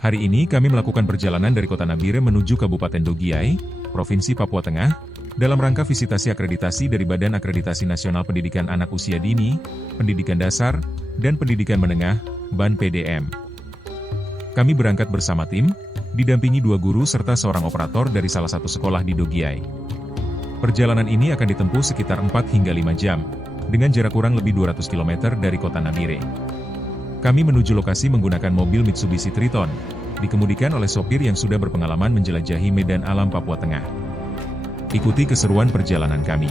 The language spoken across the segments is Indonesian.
Hari ini kami melakukan perjalanan dari Kota Nabire menuju Kabupaten Dogiay, Provinsi Papua Tengah, dalam rangka visitasi akreditasi dari Badan Akreditasi Nasional Pendidikan Anak Usia Dini, Pendidikan Dasar, dan Pendidikan Menengah, BAN PDM. Kami berangkat bersama tim, didampingi 2 guru serta seorang operator dari salah satu sekolah di Dogiay. Perjalanan ini akan ditempuh sekitar 4 hingga 5 jam, dengan jarak kurang lebih 200 km dari Kota Nabire. Kami menuju lokasi menggunakan mobil Mitsubishi Triton, dikemudikan oleh sopir yang sudah berpengalaman menjelajahi medan alam Papua Tengah. Ikuti keseruan perjalanan kami.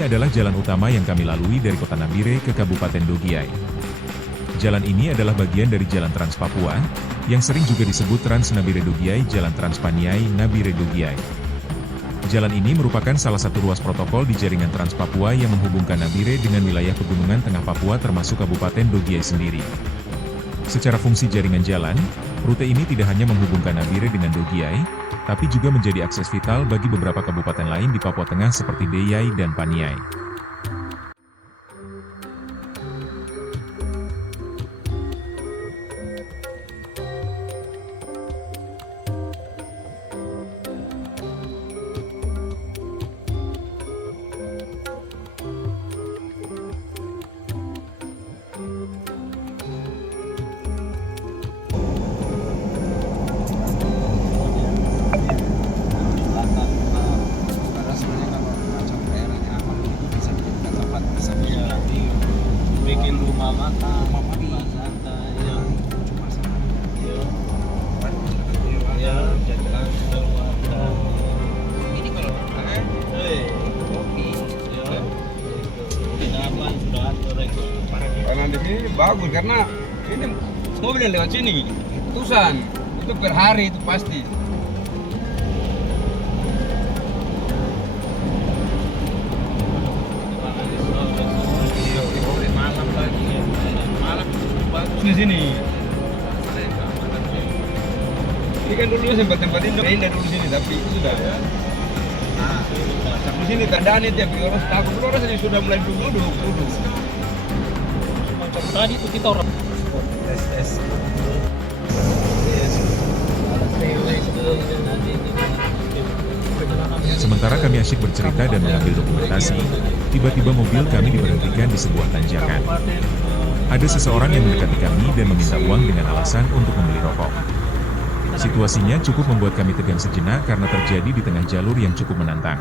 Ini adalah jalan utama yang kami lalui dari Kota Nabire ke Kabupaten Dogiay. Jalan ini adalah bagian dari Jalan Trans Papua, yang sering juga disebut Trans Nabire Dogiay Jalan Trans Paniai Nabire Dogiay. Jalan ini merupakan salah satu ruas protokol di jaringan Trans Papua yang menghubungkan Nabire dengan wilayah pegunungan tengah Papua termasuk Kabupaten Dogiay sendiri. Secara fungsi jaringan jalan, rute ini tidak hanya menghubungkan Nabire dengan Dogiay, tapi juga menjadi akses vital bagi beberapa kabupaten lain di Papua Tengah seperti Deyai dan Paniai. Bikin rumah makan santai ya jadikan keluarga ini kalau kopi ya penginapan sudah atur itu karena di sini bagus karena ini mobil yang lewat sini ratusan itu per hari itu pasti. Di sini. Ini kan dulu tempat-tempat ini indah dulu sini tapi itu sudah. Nah, di sini keadaan itu ya orang takut dulu orang sudah mulai dulu. macam tadi itu kita orang Sementara kami asyik bercerita dan mengambil dokumentasi, tiba-tiba mobil kami diberhentikan di sebuah tanjakan. Ada seseorang yang mendekati kami dan meminta uang dengan alasan untuk membeli rokok. Situasinya cukup membuat kami tegang sejenak karena terjadi di tengah jalur yang cukup menantang.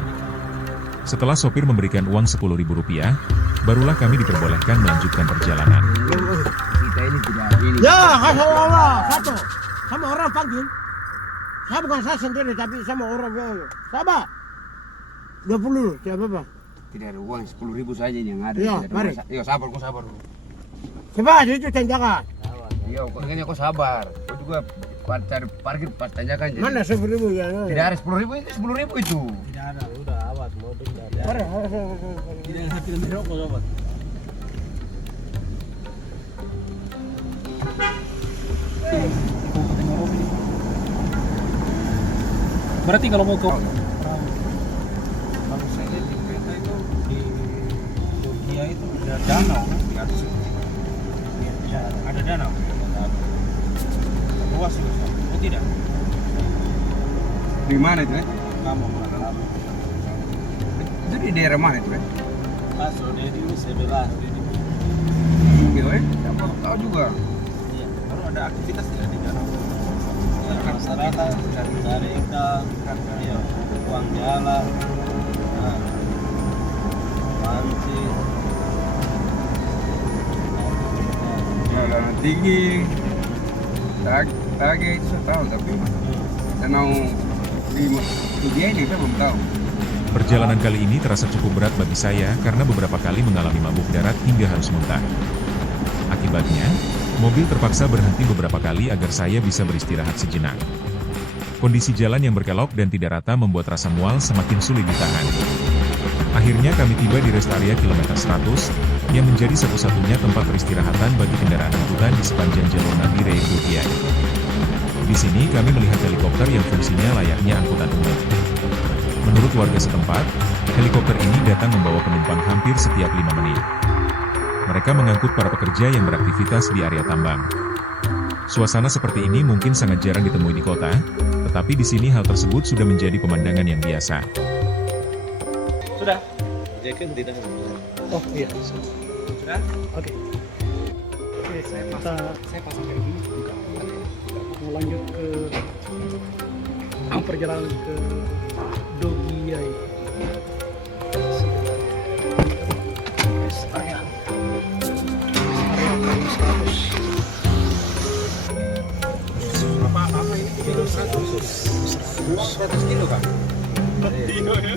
Setelah sopir memberikan uang Rp10.000, barulah kami diperbolehkan melanjutkan perjalanan. Kita ini tidak ini. Ya, satu. Sama orang panggil. Saya bukan saya sendiri, tapi sama orang. Sabar. 20, siapa apa? Tidak ada uang 10.000 saja yang ada. Ya, Tidak ada mari. Iya, sabar dulu. Coba itu tanjakan. Iya, kok sabar. Kau juga cari parkir pas tanjakan. Jadi. Mana 10.000 ya? Tidak ada 10.000 itu 10.000 itu. tidak ada udah awas mobil tidak ada Mari. tidak ada film rokok sobat berarti kalau mau ke Kalau saya lihat di kereta itu di Turki itu ada danau di atas itu. ya, ada danau luas itu oh tidak Di mana itu? kamu Itu di daerah mana itu? masuk dari sebelah ini Gitu Siapa tahu juga. iya baru ada aktivitas tidak di danau ya masyarakat cari ikan ya uang jalan nah, mancing Ya, danau tinggi. Tagi itu saya tahu tapi danau di Dogiay ini saya belum tahu. Perjalanan kali ini terasa cukup berat bagi saya karena beberapa kali mengalami mabuk darat hingga harus muntah. Akibatnya, mobil terpaksa berhenti beberapa kali agar saya bisa beristirahat sejenak. Kondisi jalan yang berkelok dan tidak rata membuat rasa mual semakin sulit ditahan. Akhirnya kami tiba di rest area kilometer 100, yang menjadi satu-satunya tempat peristirahatan bagi kendaraan angkutan di sepanjang jalur Nabire Dogiai. Di sini kami melihat helikopter yang fungsinya layaknya angkutan umum. Menurut warga setempat, helikopter ini datang membawa penumpang hampir setiap 5 menit. Mereka mengangkut para pekerja yang beraktivitas di area tambang. Suasana seperti ini mungkin sangat jarang ditemui di kota, tetapi di sini hal tersebut sudah menjadi pemandangan yang biasa. Sudah. Jacket tidak. Oh iya. Sudah. Oke. Oke, saya pasang kayak gini. Mau lanjut ke perjalanan ke Dogiai. Area 100. Apa ini? Kilo 100 kilo kan? Iya ya.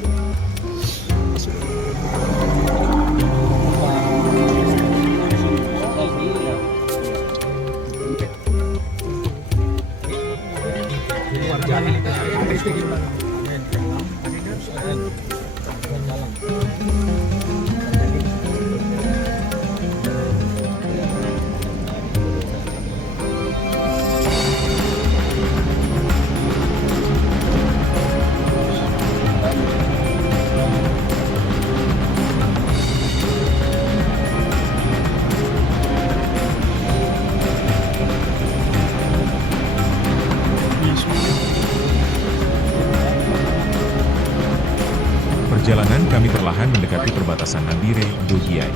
Perjalanan kami perlahan mendekati perbatasan Nabire Dogiai.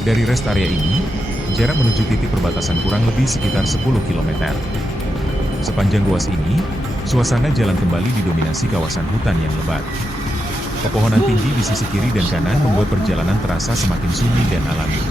Dari rest area ini, jarak menuju titik perbatasan kurang lebih sekitar 10 km. Sepanjang ruas ini, suasana jalan kembali didominasi kawasan hutan yang lebat. Pepohonan tinggi di sisi kiri dan kanan membuat perjalanan terasa semakin sunyi dan alami.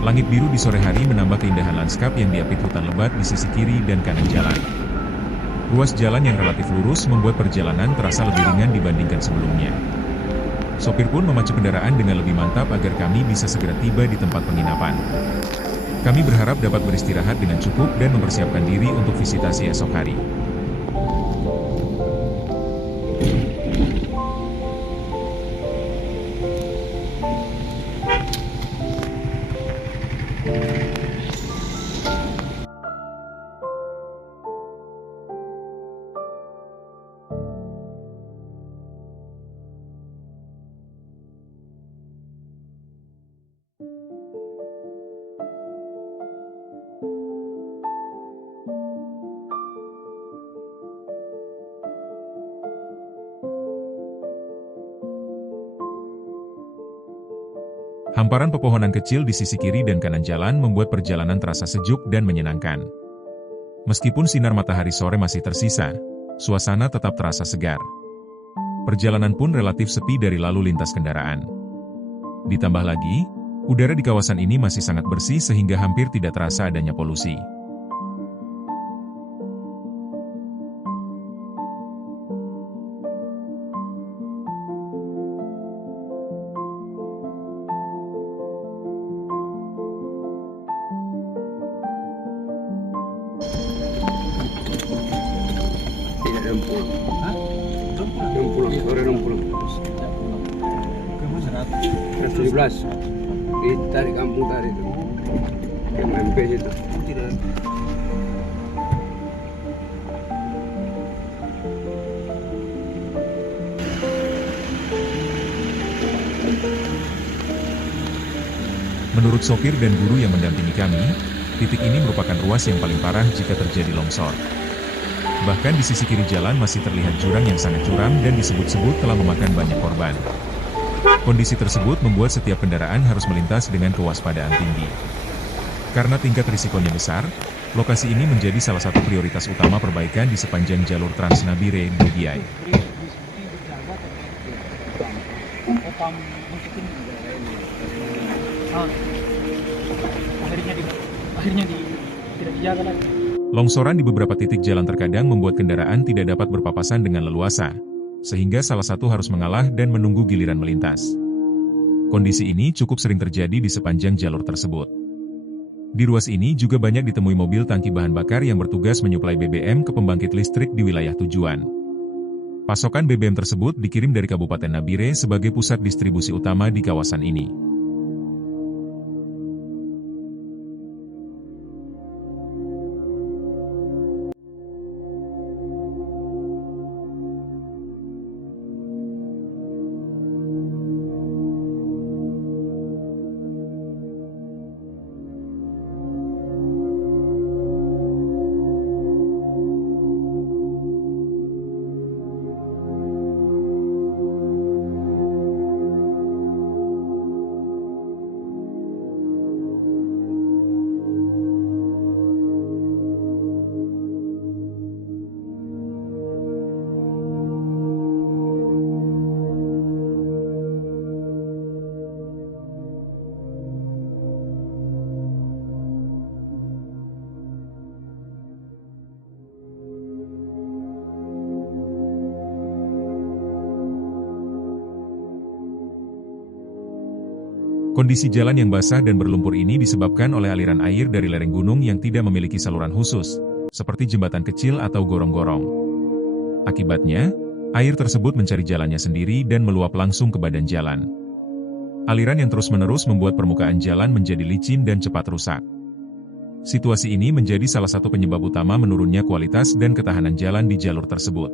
Langit biru di sore hari menambah keindahan lanskap yang diapit hutan lebat di sisi kiri dan kanan jalan. Ruas jalan yang relatif lurus membuat perjalanan terasa lebih ringan dibandingkan sebelumnya. Sopir pun memacu kendaraan dengan lebih mantap agar kami bisa segera tiba di tempat penginapan. Kami berharap dapat beristirahat dengan cukup dan mempersiapkan diri untuk visitasi esok hari. Hamparan pepohonan kecil di sisi kiri dan kanan jalan membuat perjalanan terasa sejuk dan menyenangkan. Meskipun sinar matahari sore masih tersisa, suasana tetap terasa segar. Perjalanan pun relatif sepi dari lalu lintas kendaraan. Ditambah lagi, udara di kawasan ini masih sangat bersih sehingga hampir tidak terasa adanya polusi. Sore 17 di kampung tadi itu MMP itu. Menurut sopir dan guru yang mendampingi kami, titik ini merupakan ruas yang paling parah jika terjadi longsor. Bahkan di sisi kiri jalan masih terlihat jurang yang sangat curam dan disebut-sebut telah memakan banyak korban. Kondisi tersebut membuat setiap kendaraan harus melintas dengan kewaspadaan tinggi. Karena tingkat risikonya besar, lokasi ini menjadi salah satu prioritas utama perbaikan di sepanjang jalur Trans Nabire Ndugiai. Tidak dijaga lagi. Longsoran di beberapa titik jalan terkadang membuat kendaraan tidak dapat berpapasan dengan leluasa, sehingga salah satu harus mengalah dan menunggu giliran melintas. Kondisi ini cukup sering terjadi di sepanjang jalur tersebut. Di ruas ini juga banyak ditemui mobil tangki bahan bakar yang bertugas menyuplai BBM ke pembangkit listrik di wilayah tujuan. Pasokan BBM tersebut dikirim dari Kabupaten Nabire sebagai pusat distribusi utama di kawasan ini. Kondisi jalan yang basah dan berlumpur ini disebabkan oleh aliran air dari lereng gunung yang tidak memiliki saluran khusus, seperti jembatan kecil atau gorong-gorong. Akibatnya, air tersebut mencari jalannya sendiri dan meluap langsung ke badan jalan. Aliran yang terus-menerus membuat permukaan jalan menjadi licin dan cepat rusak. Situasi ini menjadi salah satu penyebab utama menurunnya kualitas dan ketahanan jalan di jalur tersebut.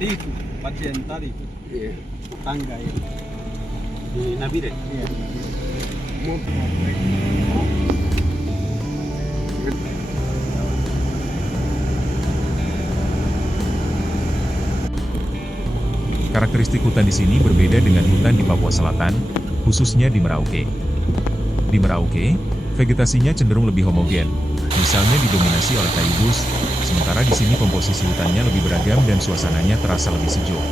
Tadi itu, pasien tadi itu, tangga ya, di Nabire. Iya. Karakteristik hutan di sini berbeda dengan hutan di Papua Selatan, khususnya di Merauke. Di Merauke, vegetasinya cenderung lebih homogen, misalnya didominasi oleh kayu bus, sementara di sini komposisi hutannya lebih beragam dan suasananya terasa lebih sejuk.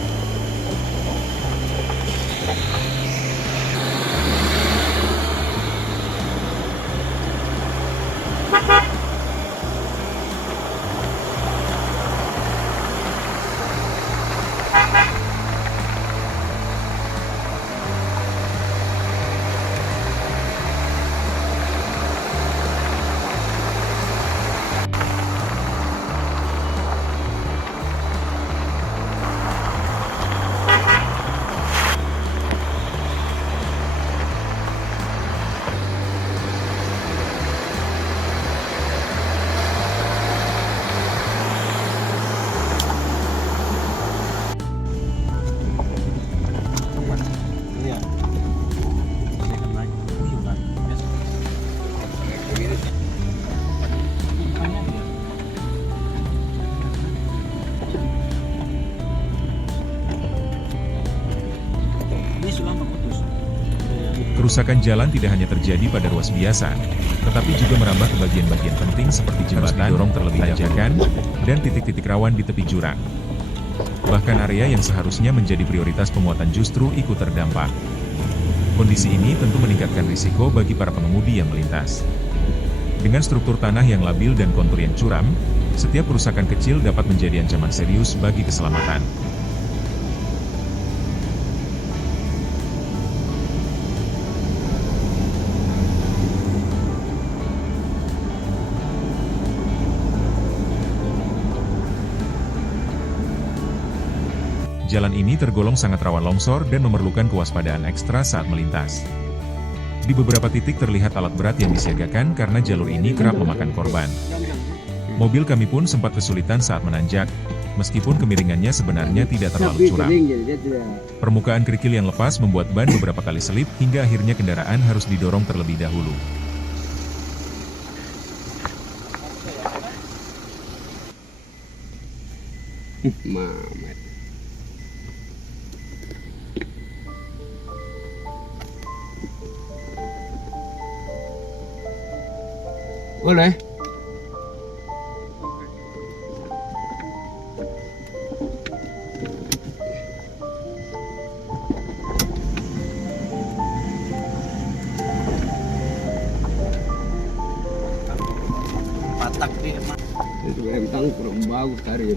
Kerusakan jalan tidak hanya terjadi pada ruas biasa, tetapi juga merambah ke bagian-bagian penting seperti jembatan, dorong terlebih tanjakan, dan titik-titik rawan di tepi jurang. Bahkan area yang seharusnya menjadi prioritas pemuatan justru ikut terdampak. Kondisi ini tentu meningkatkan risiko bagi para pengemudi yang melintas. Dengan struktur tanah yang labil dan kontur yang curam, setiap kerusakan kecil dapat menjadi ancaman serius bagi keselamatan. Jalan ini tergolong sangat rawan longsor dan memerlukan kewaspadaan ekstra saat melintas. Di beberapa titik terlihat alat berat yang disiagakan karena jalur ini kerap memakan korban. Mobil kami pun sempat kesulitan saat menanjak, meskipun kemiringannya sebenarnya tidak terlalu curam. Permukaan kerikil yang lepas membuat ban beberapa kali selip hingga akhirnya kendaraan harus didorong terlebih dahulu. Mamet. Boleh. Patak dia mah. Itu rentang kurang bagus tadi.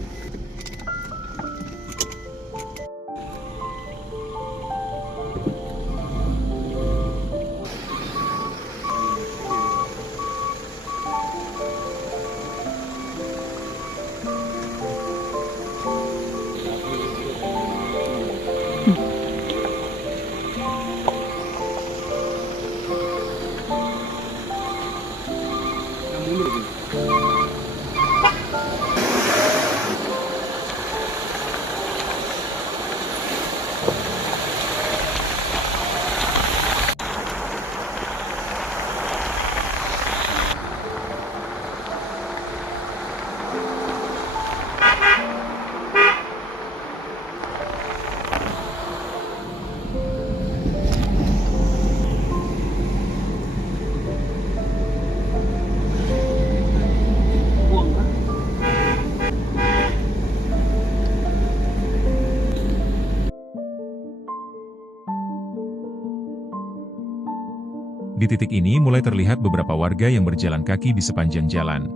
Di titik ini mulai terlihat beberapa warga yang berjalan kaki di sepanjang jalan.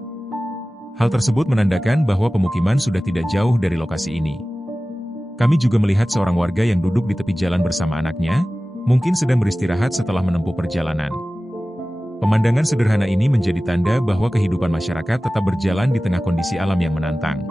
Hal tersebut menandakan bahwa pemukiman sudah tidak jauh dari lokasi ini. Kami juga melihat seorang warga yang duduk di tepi jalan bersama anaknya, mungkin sedang beristirahat setelah menempuh perjalanan. Pemandangan sederhana ini menjadi tanda bahwa kehidupan masyarakat tetap berjalan di tengah kondisi alam yang menantang.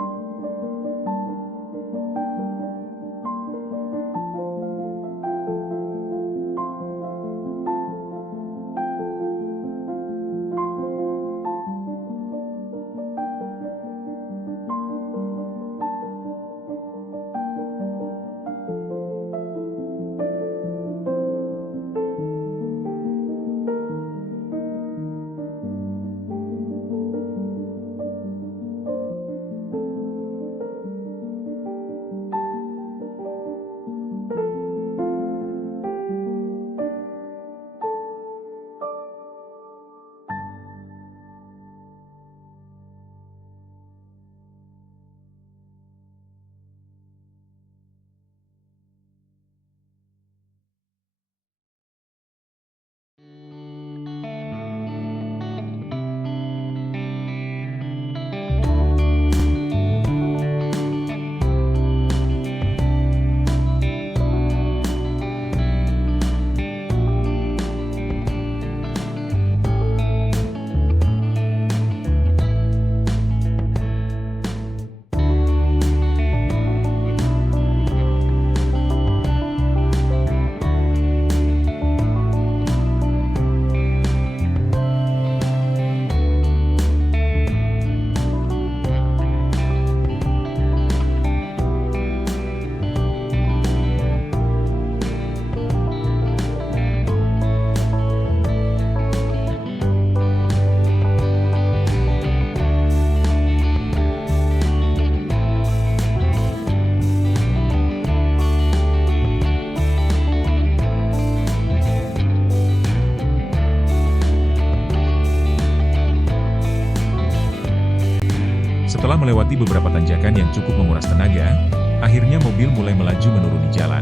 Setelah melewati beberapa tanjakan yang cukup menguras tenaga, akhirnya mobil mulai melaju menuruni jalan.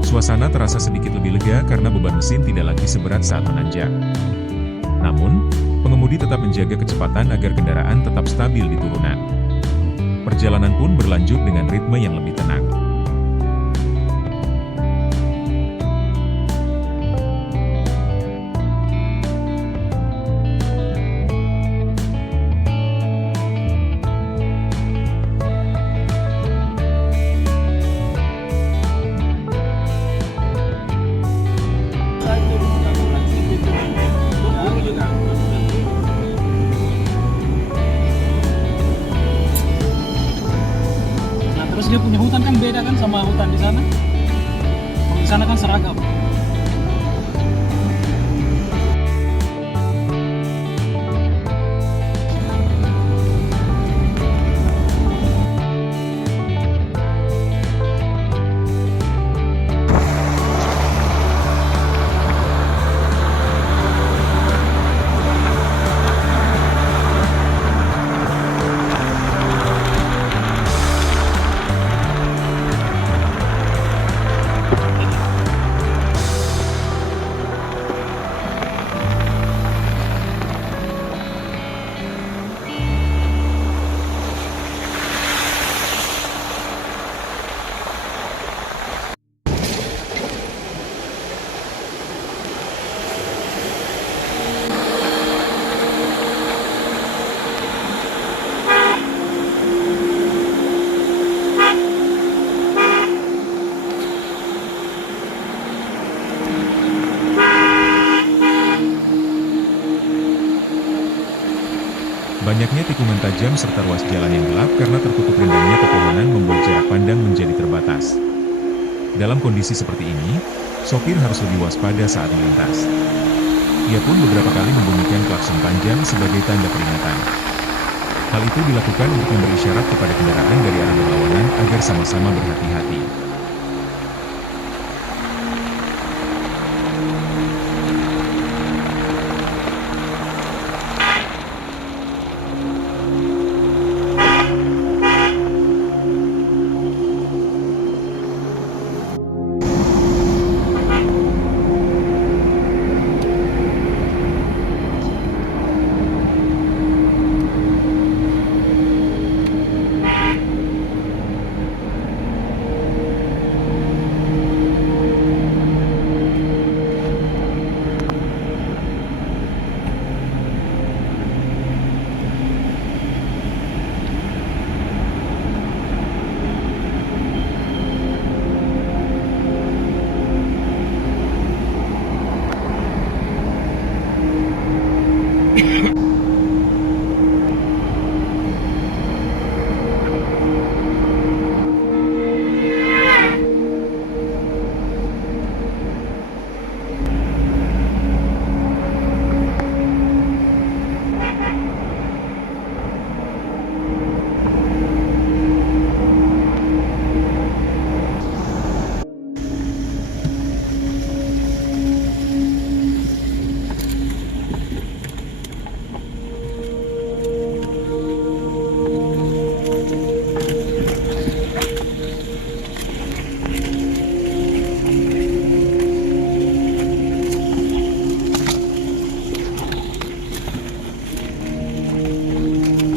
Suasana terasa sedikit lebih lega karena beban mesin tidak lagi seberat saat menanjak. Namun, pengemudi tetap menjaga kecepatan agar kendaraan tetap stabil di turunan. Perjalanan pun berlanjut dengan ritme yang lebih tenang. Nah, terus dia punya hutan kan beda kan sama hutan di sana. Kalau di sana kan seragam. Banyaknya tikungan tajam serta ruas jalan yang gelap karena tertutup rindangnya pepohonan membuat jarak pandang menjadi terbatas. Dalam kondisi seperti ini, sopir harus lebih waspada saat melintas. Ia pun beberapa kali membunyikan klakson panjang sebagai tanda peringatan. Hal itu dilakukan untuk memberi isyarat kepada kendaraan dari arah berlawanan agar sama-sama berhati-hati.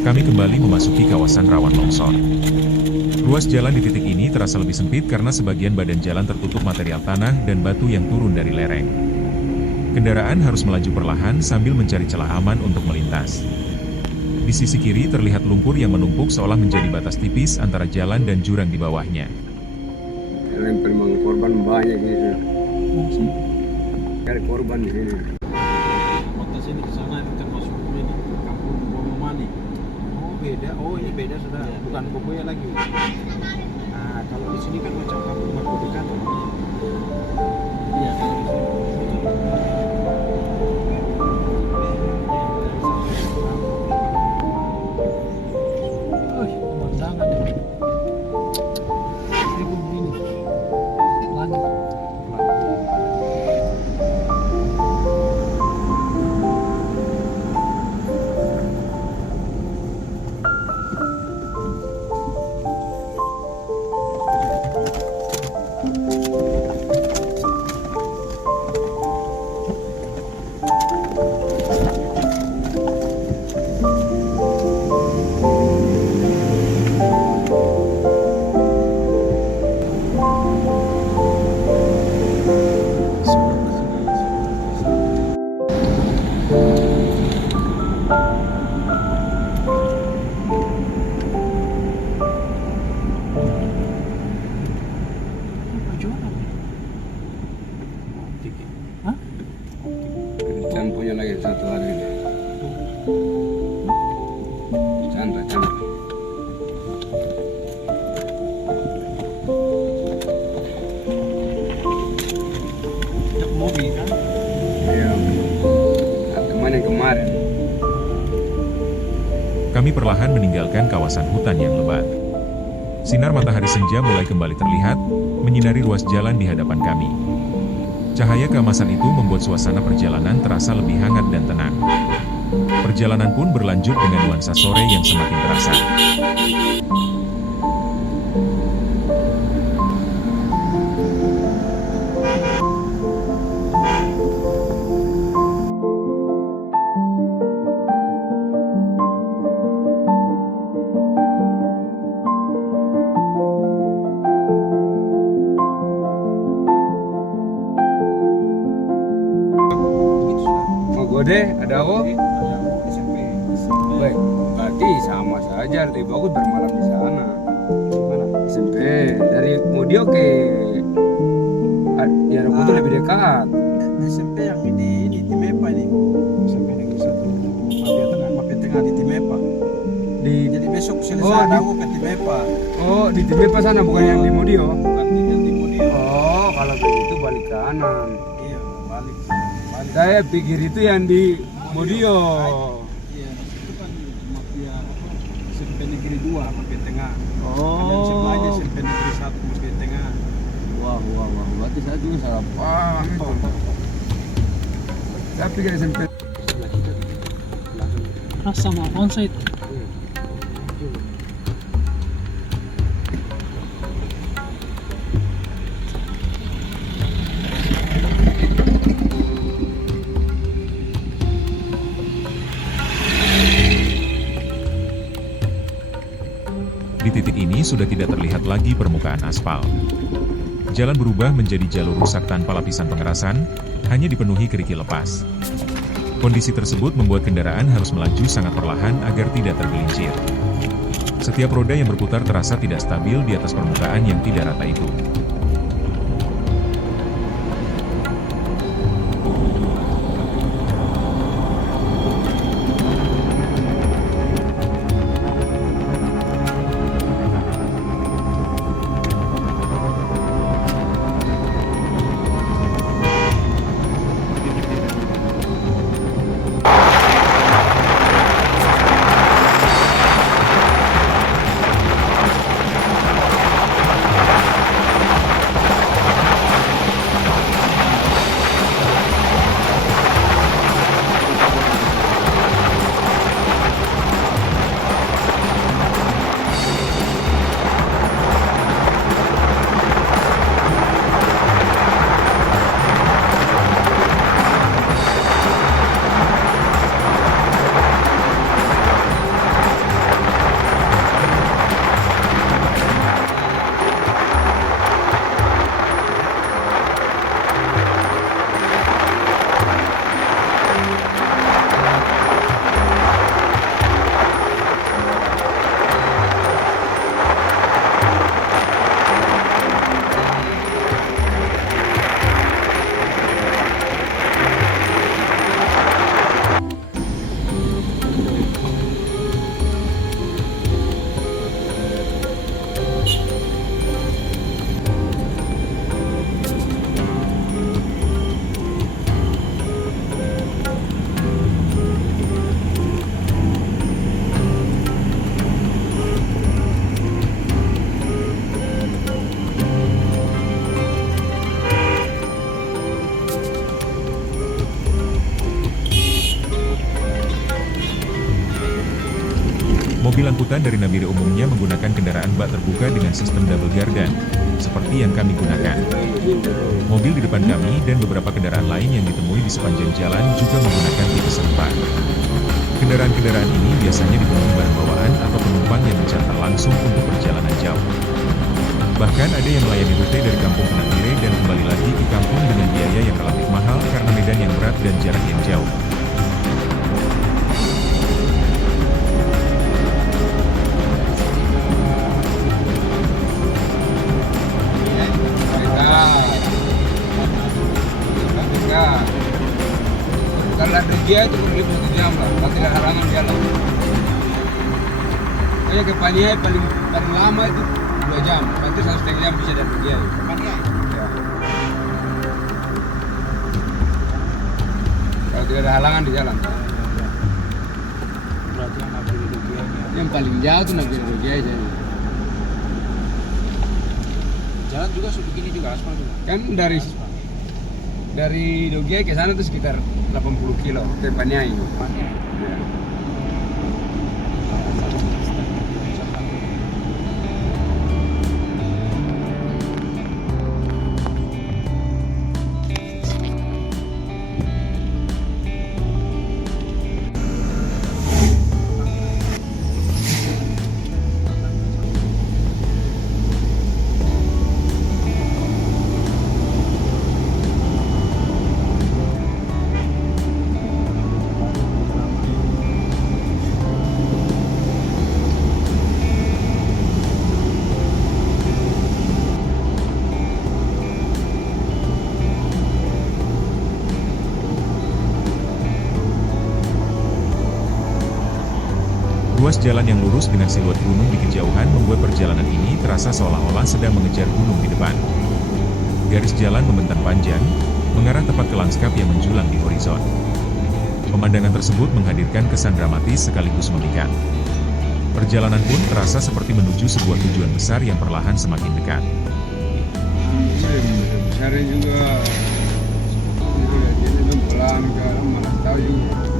Kami kembali memasuki kawasan rawan longsor. Ruas jalan di titik ini terasa lebih sempit karena sebagian badan jalan tertutup material tanah dan batu yang turun dari lereng. Kendaraan harus melaju perlahan sambil mencari celah aman untuk melintas. Di sisi kiri terlihat lumpur yang menumpuk seolah menjadi batas tipis antara jalan dan jurang di bawahnya. Yang memang korban banyak ini. Cari korban di sini. Kota sini ke sana termasuk ini kampung Bomomani. Oh beda, oh ini beda sudah, bukan Boboya lagi. Nah kalau di sini kan macam kampung Markodika tuh. Iya, kalau di sini. Pemandangan ya. Ini begini. Langit. Kami perlahan meninggalkan kawasan hutan yang lebat. Sinar matahari senja mulai kembali terlihat, menyinari ruas jalan di hadapan kami. Cahaya keemasan itu membuat suasana perjalanan terasa lebih hangat dan tenang. Perjalanan pun berlanjut dengan nuansa sore yang semakin terasa. Mau Gode, ada apa? Ada SMP. Baik, berarti sama saja, lebih bagus bermalam di sana. Mana? SMP, dari Mudio ke Yarakutu lebih dekat. SMP yang di Timepa ini. SMP Negeri 1 Mafia Tengah. Mapet Tengah di Timepa. Jadi besok selesai aku ke Timepa. Oh, di Timepa sana bukan yang di Mudio. Bukan tinggal di Mudio. Oh, kalau begitu balik kanan. Iya, balik. Saya pikir itu yang di Mudio. Iya, itu kan mafia SMP Negeri 2 Mapet Tengah. Oh. Dan sebelahnya SMP Negeri 1 Mapet Tengah. Wah, berarti saya juga salah paham itu. Saya pikir SMP. Sama onsite. Di titik ini sudah tidak terlihat lagi permukaan aspal. Jalan berubah menjadi jalur rusak tanpa lapisan pengerasan, hanya dipenuhi kerikil lepas. Kondisi tersebut membuat kendaraan harus melaju sangat perlahan agar tidak tergelincir. Setiap roda yang berputar terasa tidak stabil di atas permukaan yang tidak rata itu. Mobil angkutan dari Nabire umumnya menggunakan kendaraan bak terbuka dengan sistem double gardan, seperti yang kami gunakan. Mobil di depan kami dan beberapa kendaraan lain yang ditemui di sepanjang jalan juga menggunakan tipe serupa. Kendaraan-kendaraan ini biasanya dipenuhi barang bawaan atau penumpang yang mencantar langsung untuk perjalanan jauh. Bahkan ada yang melayani rute dari kampung ke Nabire dan kembali lagi ke kampung dengan biaya yang relatif mahal karena medan yang berat dan jarak yang jauh. Kalau ada dia itu kurang lebih 1 jam lah, kalau tidak halangan jalan. Kayak ke Paniai paling lama itu 2 jam, nanti 1,5 jam bisa dari dia. Paniai. Ya. Kalau tidak ada halangan di jalan. Berarti yang ngambil di dia paling jauh tuh Nagari Dogiai aja. Jalan juga sudah begini juga aspal juga. Kan dari Dogiai ke sana tuh sekitar 80 kilo ke Paniai. Ya. Ruas jalan yang lurus dengan siluet gunung di kejauhan membuat perjalanan ini terasa seolah-olah sedang mengejar gunung di depan. Garis jalan membentang panjang, mengarah tepat ke lanskap yang menjulang di horizon. Pemandangan tersebut menghadirkan kesan dramatis sekaligus memikat. Perjalanan pun terasa seperti menuju sebuah tujuan besar yang perlahan semakin dekat. Besarnya juga, jadi pelan ke arah mana tahu juga.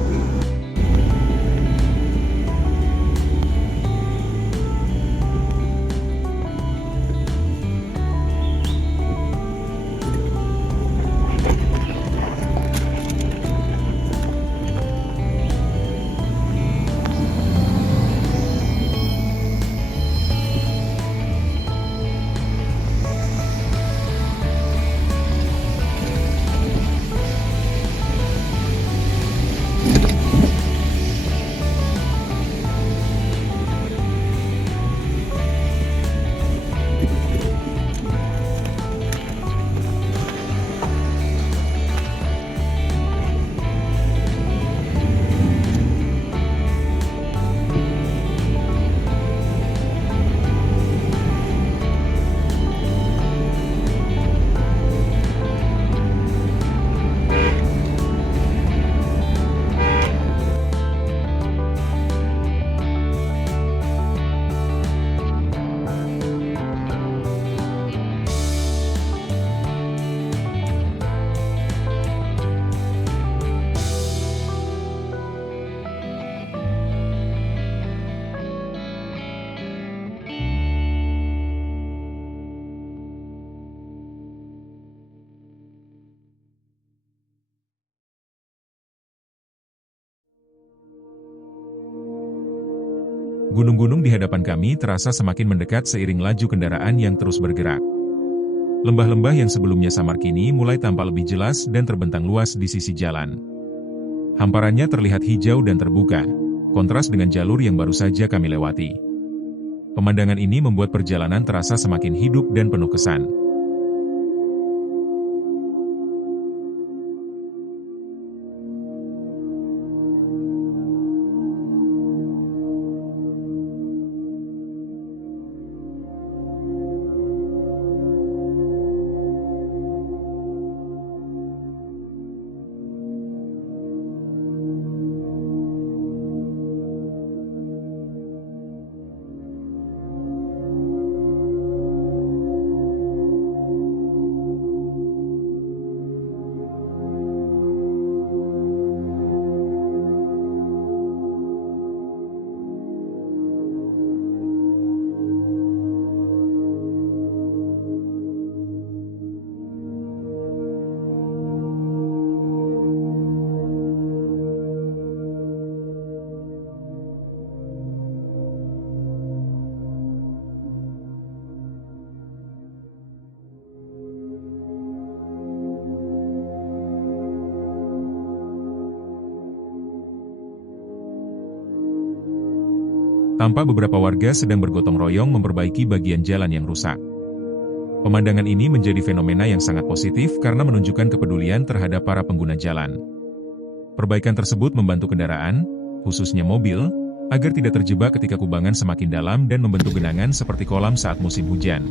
Gunung-gunung di hadapan kami terasa semakin mendekat seiring laju kendaraan yang terus bergerak. Lembah-lembah yang sebelumnya samar kini mulai tampak lebih jelas dan terbentang luas di sisi jalan. Hamparannya terlihat hijau dan terbuka, kontras dengan jalur yang baru saja kami lewati. Pemandangan ini membuat perjalanan terasa semakin hidup dan penuh kesan. Tampak beberapa warga sedang bergotong royong memperbaiki bagian jalan yang rusak. Pemandangan ini menjadi fenomena yang sangat positif karena menunjukkan kepedulian terhadap para pengguna jalan. Perbaikan tersebut membantu kendaraan, khususnya mobil, agar tidak terjebak ketika kubangan semakin dalam dan membentuk genangan seperti kolam saat musim hujan.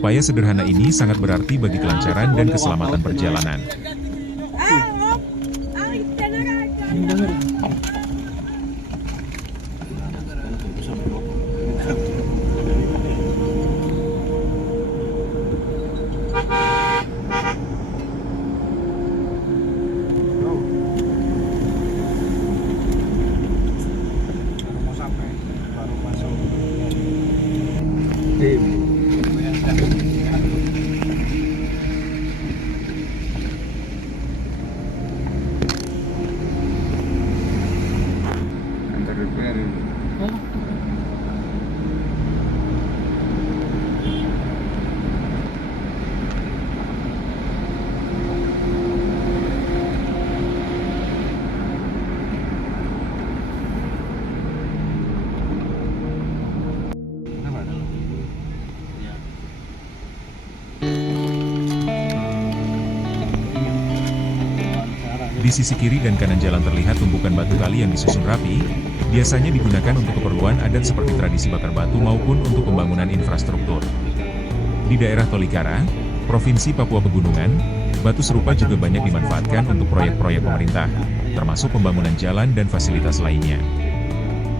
Upaya sederhana ini sangat berarti bagi kelancaran dan keselamatan perjalanan. PPR ini. Oh, Kenapa? Ya. Di sisi kiri dan kanan jalan terlihat tumpukan batu kali yang disusun rapi, biasanya digunakan untuk keperluan adat seperti tradisi bakar batu maupun untuk pembangunan infrastruktur. Di daerah Tolikara, Provinsi Papua Pegunungan, batu serupa juga banyak dimanfaatkan untuk proyek-proyek pemerintah, termasuk pembangunan jalan dan fasilitas lainnya.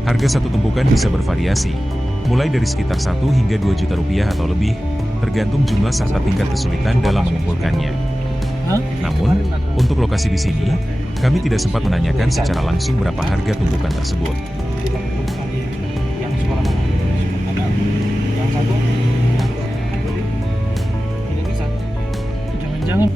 Harga satu tumpukan bisa bervariasi, mulai dari sekitar 1 hingga 2 juta rupiah atau lebih, tergantung jumlah serta tingkat kesulitan dalam mengumpulkannya. hah? Namun, untuk lokasi di sini, kami tidak sempat menanyakan secara langsung berapa harga tumpukan tersebut. Yang sekolah mana? Ada. Yang satu? Tidak bisa. Jangan-jangan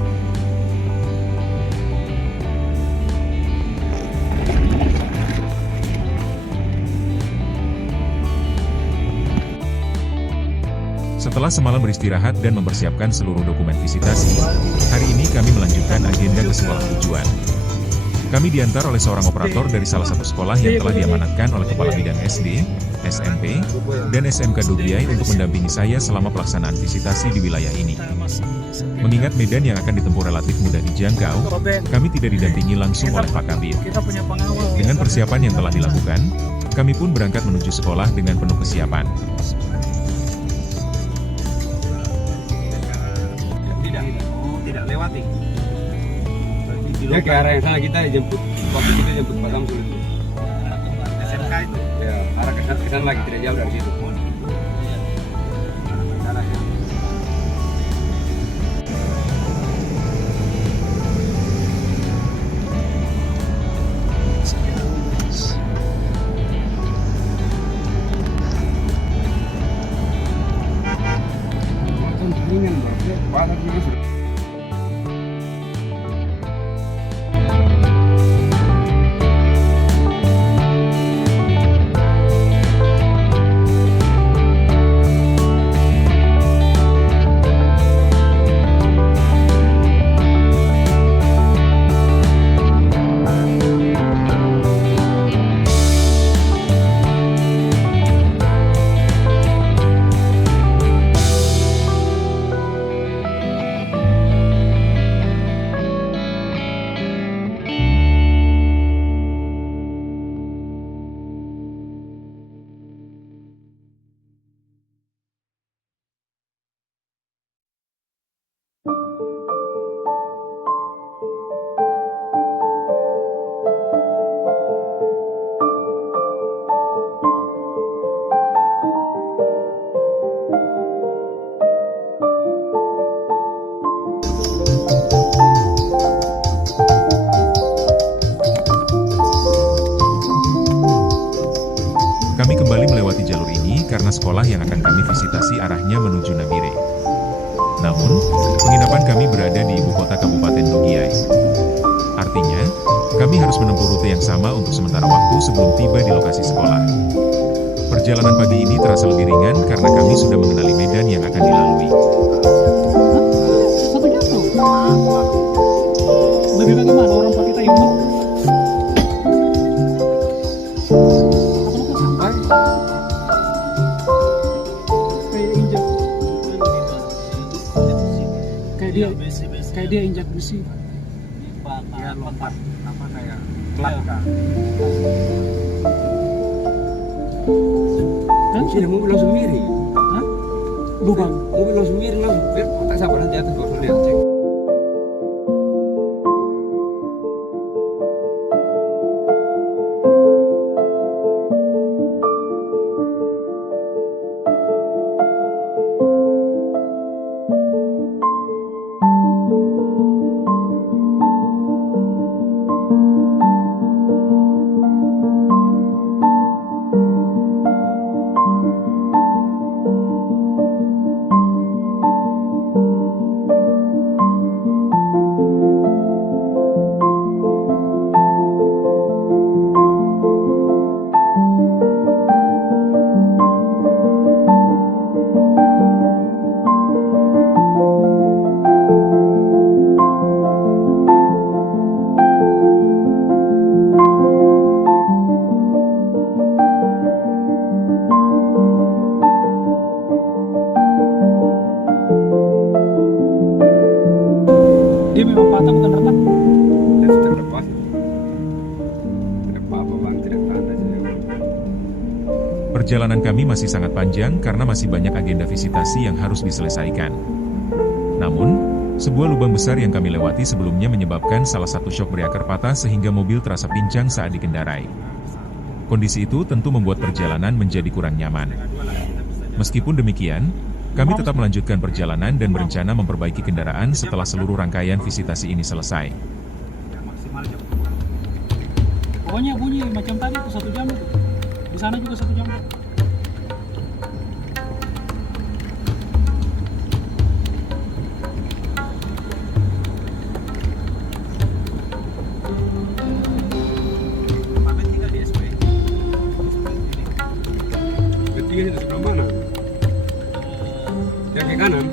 Setelah semalam beristirahat dan mempersiapkan seluruh dokumen visitasi, hari ini kami melanjutkan agenda ke sekolah tujuan. Kami diantar oleh seorang operator dari salah satu sekolah yang telah diamanatkan oleh Kepala Bidang SD, SMP, dan SMK Dogiai untuk mendampingi saya selama pelaksanaan visitasi di wilayah ini. Mengingat medan yang akan ditempuh relatif mudah dijangkau, kami tidak didampingi langsung oleh Pak Kabir. kita punya pengawal. Dengan persiapan yang telah dilakukan, kami pun berangkat menuju sekolah dengan penuh kesiapan. Tidak lewati. Ya ke arah yang sana kita jemput, waktu kita jemput Pak Samsul itu. SMK itu. Ya, arah ke sana lagi tidak jauh dari situ. Ringan, Bro. Panas memang sudah. Kami kembali melewati jalur ini karena sekolah yang akan kami visitasi arahnya menuju Nabire. Namun, penginapan kami berada di ibu kota Kabupaten Dogiai. Artinya, kami harus menempuh rute yang sama untuk sementara waktu sebelum tiba di lokasi sekolah. Perjalanan pagi ini terasa lebih ringan karena kami sudah mengenali medan yang akan dilalui. Satu jatuh. Lebih bagaimana orang pakai timer? Kayak injak, kayak dia injak besi. Dia lompat apa kayak klap kan. Kan? Sini mobil langsung miring. Hah? Bukan. Mobil langsung miring langsung. Biar tak sabar nanti atas gua lihat cek. Perjalanan kami masih sangat panjang karena masih banyak agenda visitasi yang harus diselesaikan. Namun, sebuah lubang besar yang kami lewati sebelumnya menyebabkan salah satu shock breaker patah sehingga mobil terasa pincang saat dikendarai. Kondisi itu tentu membuat perjalanan menjadi kurang nyaman. Meskipun demikian, kami tetap melanjutkan perjalanan dan berencana memperbaiki kendaraan setelah seluruh rangkaian visitasi ini selesai. Pokoknya bunyi macam tadi itu 1 jam. Di sana juga 1 jam. Ketiga itu sebelah mana? Yang ke kanan?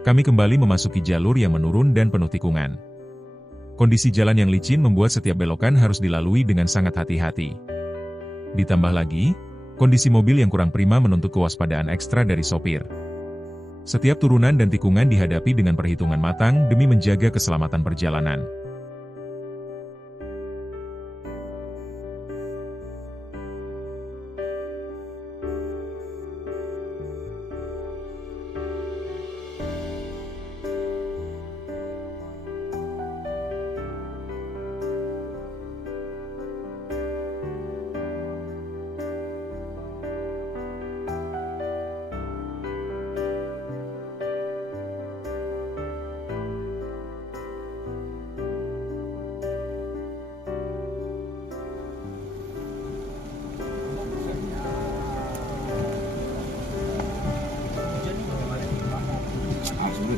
Kami kembali memasuki jalur yang menurun dan penuh tikungan. Kondisi jalan yang licin membuat setiap belokan harus dilalui dengan sangat hati-hati. Ditambah lagi, kondisi mobil yang kurang prima menuntut kewaspadaan ekstra dari sopir. Setiap turunan dan tikungan dihadapi dengan perhitungan matang demi menjaga keselamatan perjalanan.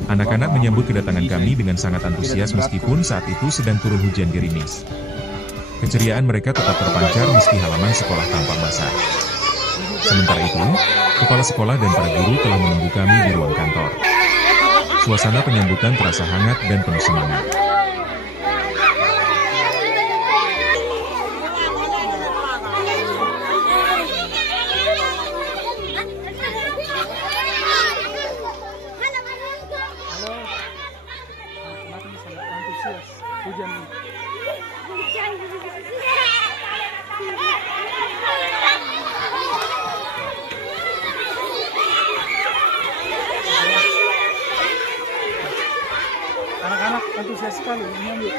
Anak-anak menyambut kedatangan kami dengan sangat antusias meskipun saat itu sedang turun hujan gerimis. Keceriaan mereka tetap terpancar meski halaman sekolah tampak basah. Sementara itu, kepala sekolah dan para guru telah menunggu kami di ruang kantor. Suasana penyambutan terasa hangat dan penuh semangat. Hujan. Anak-anak antusias sekali menyambut.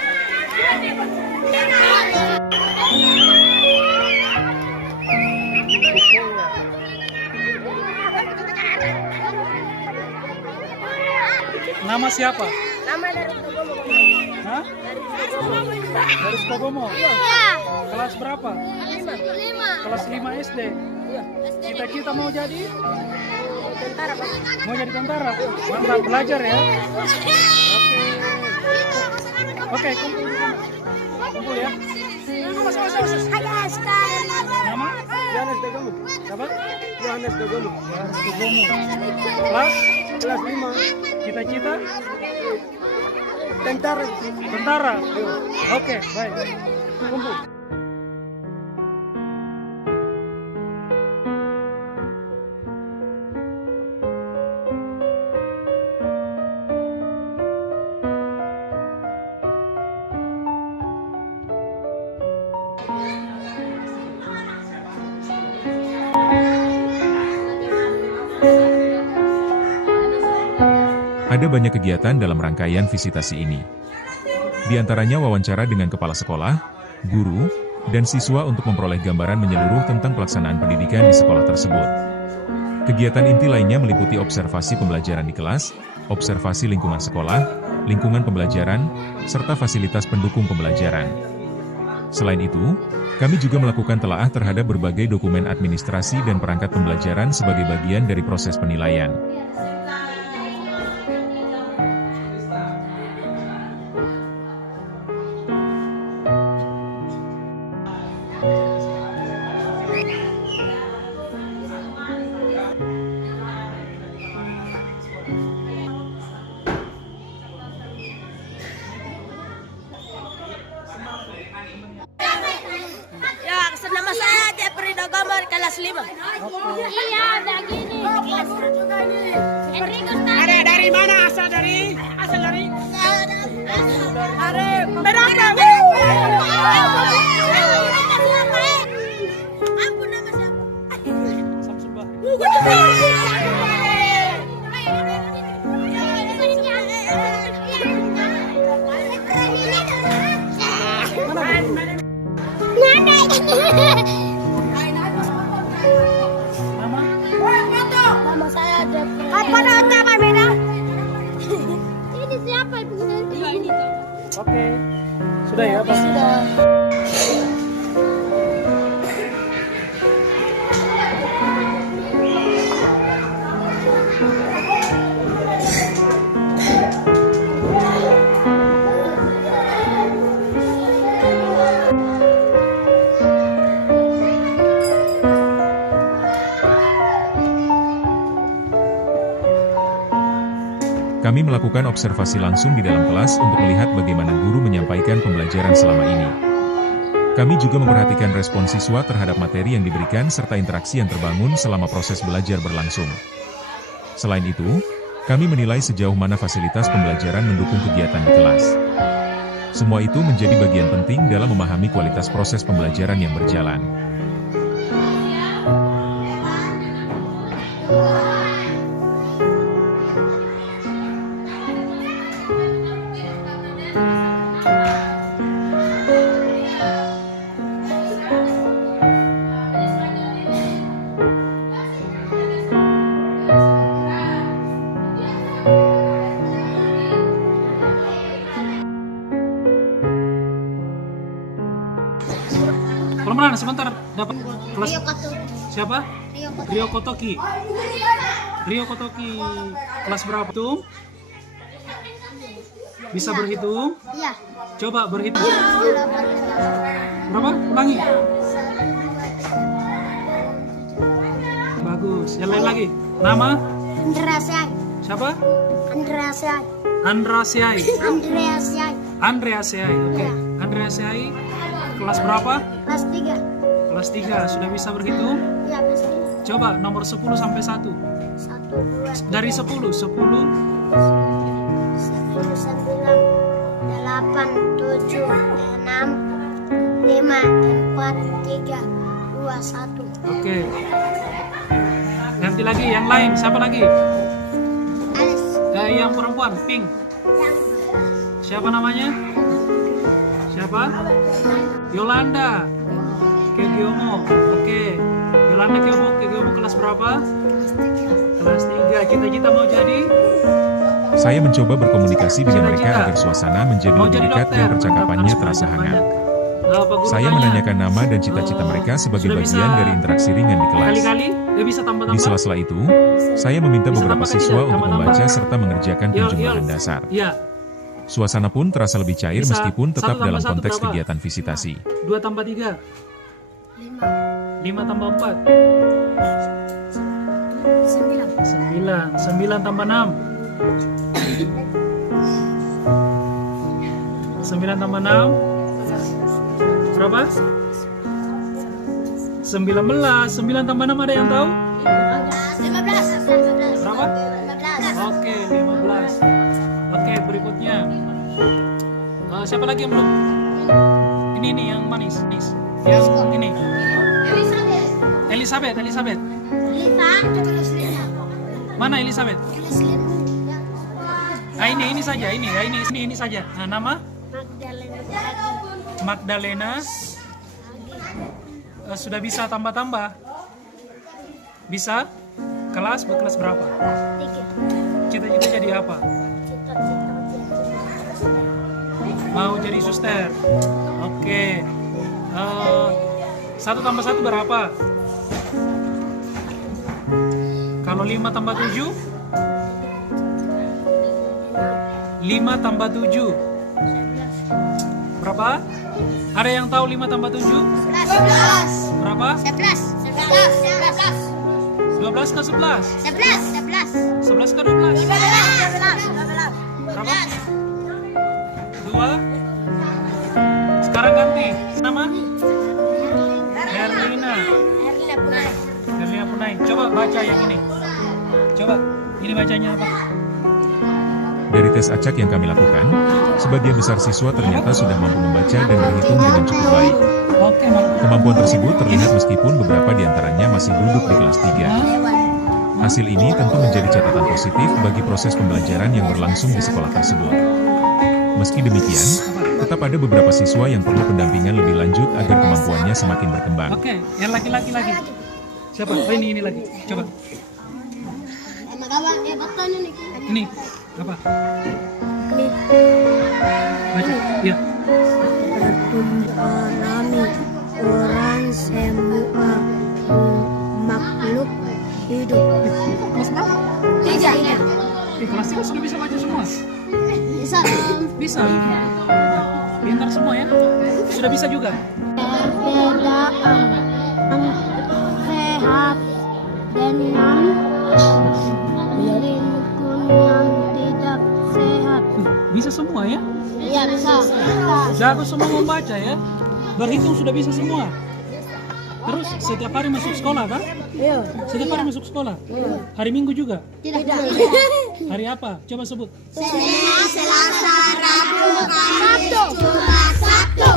Nama siapa? Nama dari Kogomo. Hah? Dari Kogomo? Iya. Kelas berapa? Kelas 5 SD. Iya. Cita-cita mau jadi? Tentara, Pak. Mau jadi tentara? Mantap, belajar ya. Oke, kumpul di sana. Kumpul ya. Nama? Yohanes Dagomu. Siapa? Yohanes Dagomu. Yohanes Kogomo. Kelas? Kelas 5. Cita-cita? Tentara. Tentara? Oke, baik. Kumpul. Ada banyak kegiatan dalam rangkaian visitasi ini. Di antaranya wawancara dengan kepala sekolah, guru, dan siswa untuk memperoleh gambaran menyeluruh tentang pelaksanaan pendidikan di sekolah tersebut. Kegiatan inti lainnya meliputi observasi pembelajaran di kelas, observasi lingkungan sekolah, lingkungan pembelajaran, serta fasilitas pendukung pembelajaran. Selain itu, kami juga melakukan telaah terhadap berbagai dokumen administrasi dan perangkat pembelajaran sebagai bagian dari proses penilaian. Ya, nama saya Jeffrey Dogambar, kelas 5. Iya, begini. Kelas 1 juga ini. Ada dari mana asal dari? Asal dari? Ada berapa? Ampun, nama siapa? Samsubah. Nama saya Jeffrey. Apa nama beda? Ini siapa ibu? Iya ini. Oke. Sudah ya, Pak? Sudah. Kami melakukan observasi langsung di dalam kelas untuk melihat bagaimana guru menyampaikan pembelajaran selama ini. Kami juga memperhatikan respon siswa terhadap materi yang diberikan serta interaksi yang terbangun selama proses belajar berlangsung. Selain itu, kami menilai sejauh mana fasilitas pembelajaran mendukung kegiatan di kelas. Semua itu menjadi bagian penting dalam memahami kualitas proses pembelajaran yang berjalan. Pelan-pelan sebentar dapat kelas. Siapa? Rio Kotoki. Rio Kotoki kelas berapa tuh? Bisa berhitung? Iya. Coba berhitung. Berapa? Ulangi. Bagus. Yang lain lagi. Nama? Andreasai. Siapa? Andreasai. Andrasiai. Andreasai. Andreasiai. Oke. Andreasiai kelas berapa? Kelas 3. Kelas 3. Sudah bisa berhitung? Iya, pasti. Coba nomor 10 sampai 1. 1, 2, Dari 10. 10. 10, 9, 8, 7, 6, 5, 4, 3, 2, 1. Oke. Ganti lagi yang lain. Siapa lagi? Alis. Yang perempuan, pink. Siapa namanya? Siapa? Yolanda Kegiomo. Oke. Yolanda Kegiomo kelas berapa? Kelas 3. Cita-cita mau jadi? Saya mencoba berkomunikasi dengan mereka Cita-cita. agar suasana menjadi Mau lebih jadi dekat dokter. dan percakapannya Harus terasa belajar hangat. banyak. Pak guru Saya tanya. menanyakan nama dan cita-cita mereka sebagai Sudah bagian bisa dari interaksi ringan di kelas. Kali-kali dia bisa Di tambah-tambah. sela-sela itu, saya meminta Bisa beberapa tambahkan siswa tidak? untuk Tambah-tambah. membaca serta mengerjakan Yuk, penjumlahan yuk. dasar. Iya. Suasana pun terasa lebih cair Bisa. meskipun tetap 1 tambah dalam 1 konteks berapa? kegiatan visitasi. 2 tambah 3. 5, 5 tambah 4. 9, 9. 9 tambah 6. 9 tambah 6. Berapa? 19. 9 tambah 6 ada yang tahu? 15. Berapa? 15. Oke, 15. Oke, berikutnya. Siapa lagi yang belum? Ini yang manis. Yang ini. Elizabeth. Lita, kelas 5. Mana Elizabeth? Kelas 5. Nah ini saja, ini ya ini saja. Nah nama Magdalena. Sudah bisa tambah-tambah? Bisa? Berkelas berapa? 3. Cita-cita jadi apa? Mau jadi suster? Oke. 1 tambah 1 berapa? Kalau 5 tambah 7? 5 tambah 7 berapa? Ada yang tahu 5 tambah 7? 11. Berapa? 11. 12 ke 11? 11. 11 ke 12? 12. Berapa? 2? Sekarang ganti. Nama? Herlina. Herlina Punai. Coba baca yang ini. Coba, ini bacanya apa? Dari tes acak yang kami lakukan, sebagian besar siswa ternyata sudah mampu membaca dan berhitung dengan cukup baik. Oke, Marco. Kemampuan tersebut terlihat meskipun beberapa di antaranya masih duduk di kelas 3. Hasil ini tentu menjadi catatan positif bagi proses pembelajaran yang berlangsung di sekolah tersebut. Meski demikian, tetap ada beberapa siswa yang perlu pendampingan lebih lanjut agar kemampuannya semakin berkembang. Oke, yang laki-laki lagi. Siapa? Oh ini lagi. Coba. Ini apa? Baca. Ya. Alami orang semua makhluk hidup. Kelas berapa? 3. Di kelas 3 sudah bisa baca semua? Bisa. Bisa. Pintar semua ya? Sudah bisa juga? Perbedaan sehat dengan lingkungan yang tidak sehat. Bisa semua ya? Iya bisa. Jago semua membaca ya? Berhitung sudah bisa semua? Terus setiap hari masuk sekolah kan? Iya. Setiap hari masuk sekolah? Hari Minggu juga? Tidak. Hari apa? Coba sebut. Senin, Selasa, Rabu, Kamis, Jumat, Sabtu.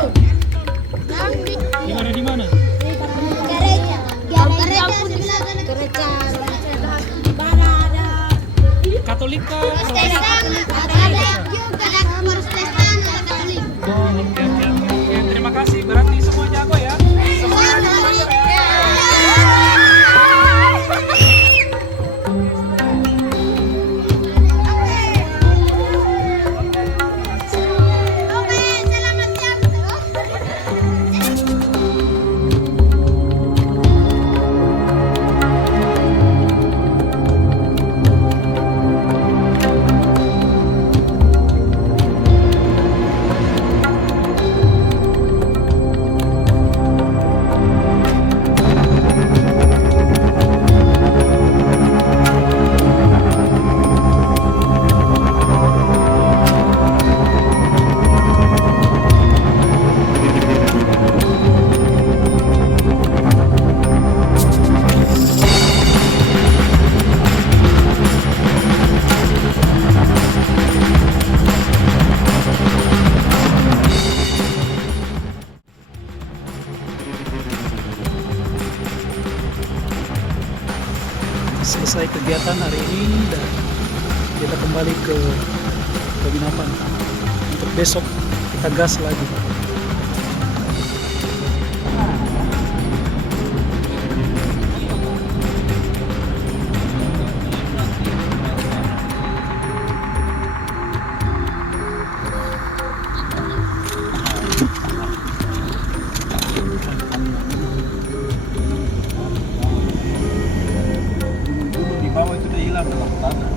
Di mana? Gereja. Gereja. Katolik kah? Katolik juga. Protestan, Katolik. Oh, oke. Terima kasih. Berarti semua jago ya? Semua jago belajar ya? Oke, selamat siang. Selesai kegiatan hari ini dan kita kembali ke penginapan untuk besok kita gas lagi. Di bawah itu udah hilang dalam tanah.